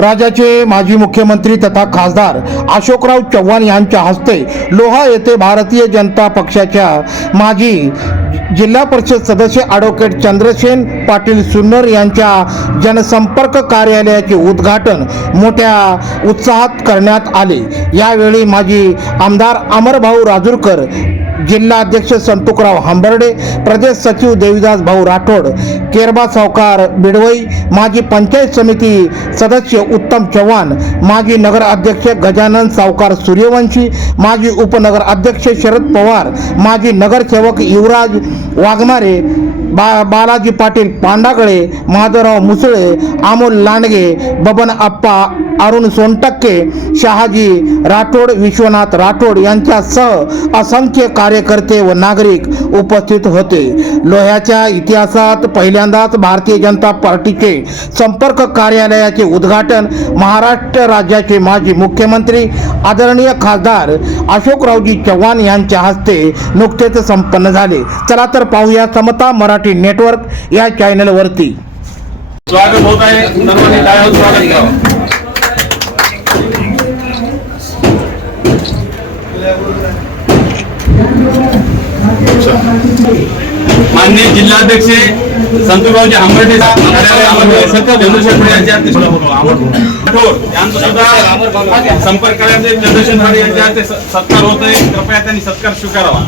राज्याचे माजी मुख्यमंत्री तथा खासदार अशोकराव चव्हाण यांच्या हस्ते लोहा येथे भारतीय जनता पक्षाच्या माजी जिल्हा परिषद सदस्य ॲडव्होकेट चंद्रसेन पाटील सुन्नर यांच्या जनसंपर्क कार्यालयाचे उद्घाटन मोठ्या उत्साहात करण्यात आले. यावेळी माजी आमदार अमरभाऊ राजूरकर जिल्हाध्यक्ष संतुकराव संतोकराव हंबर्डे प्रदेश सचिव देविदास भाऊ राठोड केरबा सावकार बिडवई माजी पंचायत समिती सदस्य उत्तम चव्हाण माजी नगर अध्यक्ष गजानन सावकार सूर्यवंशी माजी उपनगर अध्यक्ष शरद पवार माजी नगरसेवक युवराज वाघमारे बा बालाजी पाटील पांडागळे माधवराव मुसळे अमोल लांडगे बबन आप्पा अरुण सोनटक्के शहाजी राठोड विश्वनाथ राठोड यांच्यासह असंख्य कार्यकर्ते व नागरिक उपस्थित होते. लोह्याच्या इतिहासात पहिल्यांदाच भारतीय जनता पार्टीचे संपर्क कार्यालयाचे उद्घाटन महाराष्ट्र राज्याचे माजी मुख्यमंत्री आदरणीय खासदार अशोकरावजी चव्हाण यांच्या हस्ते नुकतेच संपन्न झाले. चला तर पाहूया समता मराठी नेटवर्क या चॅनलवरती स्वागत होत आहे. सर्वांनी काय स्वागत माननीय जिल्हाध्यक्ष संतोषरावजी आंबर्डे यांचा सुद्धा संपर्क करायचे चंद्रशेखर यांच्या सत्कार होत आहे कृपया त्यांनी सत्कार स्वीकारावा.